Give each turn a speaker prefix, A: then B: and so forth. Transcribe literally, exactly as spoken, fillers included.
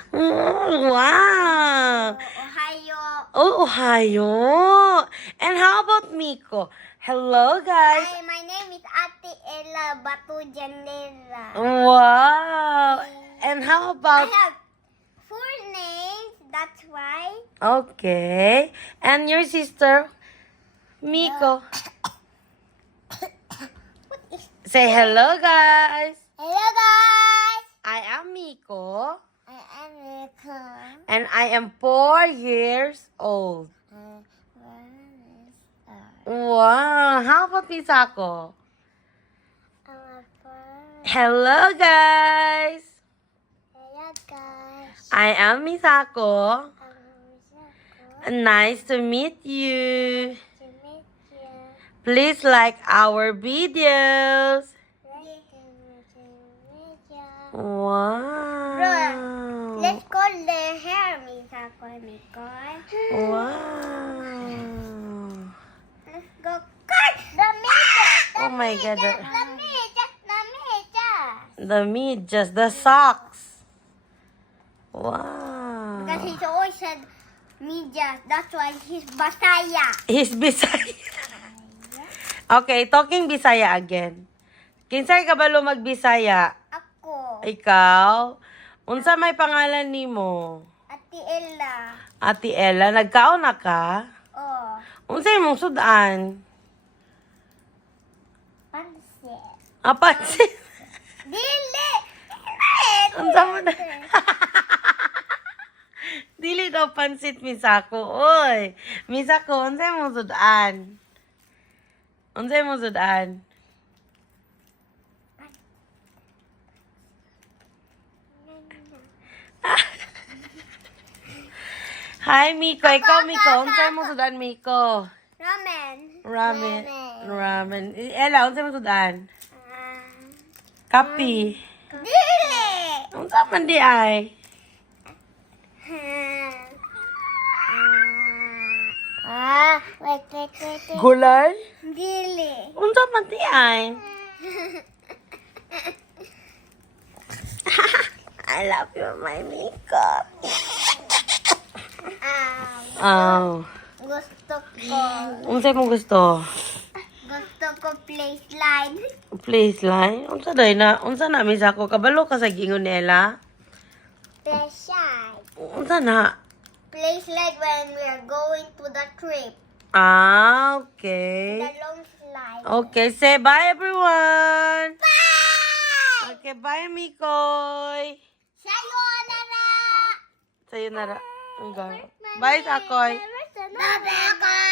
A: Oh, wow.
B: Ohio.
A: Oh, Ohio. And how about Miko? Hello, guys.
B: Hi, my name is Ate Ella Batujanera.
A: Wow. And how
B: I
A: about...
B: have four names, that's why.
A: Okay. And your sister, Miko.
B: What is...
A: Say hello, guys.
B: Hello, guys.
A: I am Miko.
B: I am Miko.
A: And I am four years old.
B: Uh, where is our...
A: Wow. How about Misako?
B: I'm a bird.
A: Hello, guys.
B: Hello, guys.
A: I am Misako.
B: I'm Misako.
A: Nice to meet you.
B: To meet you.
A: Please like our videos.
B: Nice to meet you.
A: Wow.
B: Let's call the hair, Misako and Miko.
A: Wow.
B: Let's go cut the meat.
A: Oh my God.
B: The
A: The,
B: meat, just the meat, just.
A: the meat, just the socks. Wow.
B: Because he's always said me just. That's why he's Basaya.
A: He's Bisaya. Okay, talking Bisaya again. Kinsay ka balo magbisaya?
B: Ako.
A: Ikaw? Unsa may pangalan nimo?
B: Ate Ella.
A: Ate Ella, nagkaon na ka?
B: Oh.
A: Unsay imong sudan?
B: Pansit.
A: Ah, pansit.
B: Dili.
A: Unsa mo na? Dili daw pansit, Misako. Oy, Misako, unsay imong sudan? Unsay imong sudan? Hi, Miko. Ikaw, Miko. Unsay imong sudan, Miko?
B: Ramen.
A: Ramen. Ramen. Ella, unsay imong sudan?
B: Ah.
A: Kapi.
B: Dili.
A: Unsa man di ay?
B: Ah, wait, wait, wait, wait.
A: Gulay?
B: Dili.
A: Unsa man di ay? I love you, my Miko.
B: Um,
A: Oh.
B: gusto ko.
A: Unsay mo gusto?
B: Gusto ko play slide.
A: Please line. Unsa day na? Unsa na Misako? Kabalo ka sa gingon nila?
B: Play slide.
A: Unsa na?
B: Play slide when we are going to the trip.
A: Ah, okay.
B: The long slide.
A: Okay, say bye everyone.
B: Bye!
A: Okay, bye Mikoy.
B: Sayonara!
A: Sayonara. Ang ga- Bye Sakoy.
B: Bye, Sakoy!